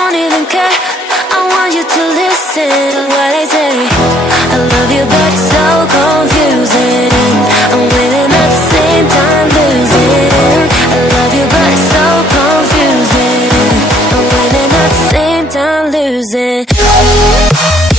don't even care. I want you to listen to what I say. I love you but it's so confusing. I'm winning at the same time losing. I love you but it's so confusing. I'm winning at the same time losing.